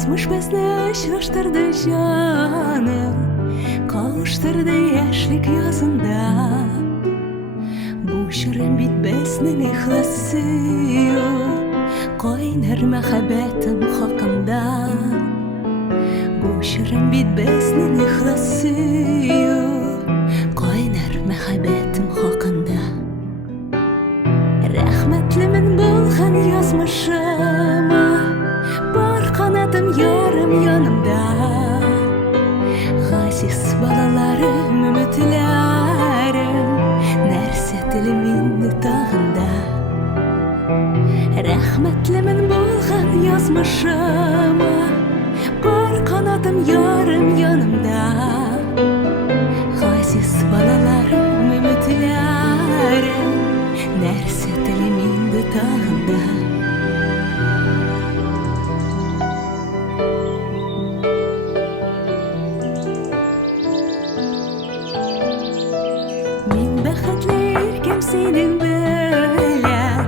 Kosmuş besne aşılaştırdı canım, kavuşturdu yaşlık yazında. Bu şirin bitmesinin ihlası, koynar mehabbetim hakkında. Bu şirin bitmesinin ihlası, koynar mehabbetim hakkında. Rahmetli min bulgan yazmışıma, bar kanadım yarım yanımda. Gaziz balalarım, ümitlerim, nerse dilimin dağında. Rahmetli min bulgan yazmışıma, bar kanadım yarım yanımda. Gaziz balalarım, ümitlerim, nerse dilimin dağında. Min bäxetli senin bilen,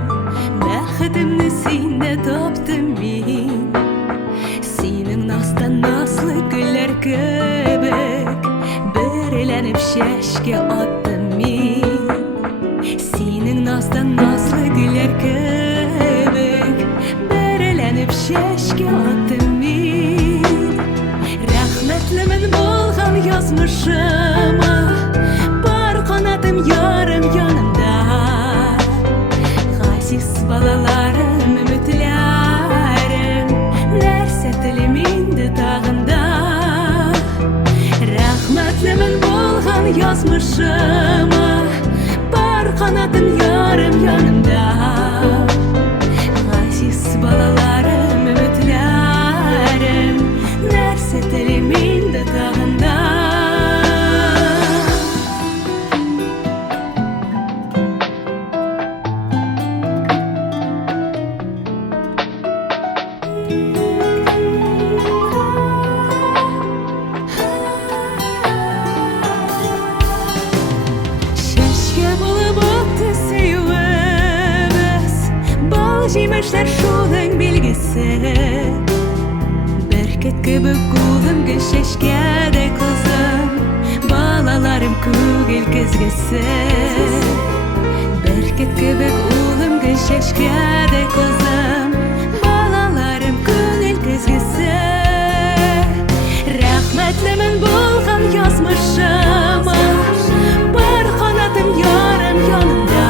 bäxetimni sende toptum min. Senin nastan naslı güller kebek, birilenip şeşke attım min. Senin nastan naslı güller kebek, birilenip şeşke attım min. Rahmetli min bulgan yazmışıma, kanadım yarım yanımda. Gaziz balalarım, ümitlerim, nerse dilimin dağında. Rahmetli min bulgan yazmışıma, bar kanadım yarım yanımda. Gaziz balalarım, ümitlerim, nerse dilimin dağında. Жемештер шудың белгісі, Беркет кебек қолымғы шешкеде қызым, балаларым көгел кезгесі. Беркет кебек қолымғы шешкеде қызым, балаларым көгел кезгесі. Rahmetli min bulgan yazmışıma, бар kanatım yarım yanımda.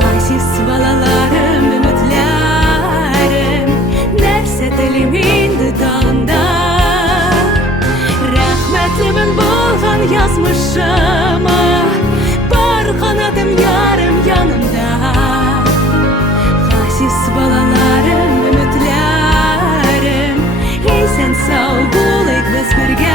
Gaziz balalarım, ümitlerim, nerse dilimin dağında. Rahmetli min bulgan yazmışıma, bar kanadım yarım yanımda. Gaziz balalarım, ümitlerim, ey sen sağ bulayık biz birge.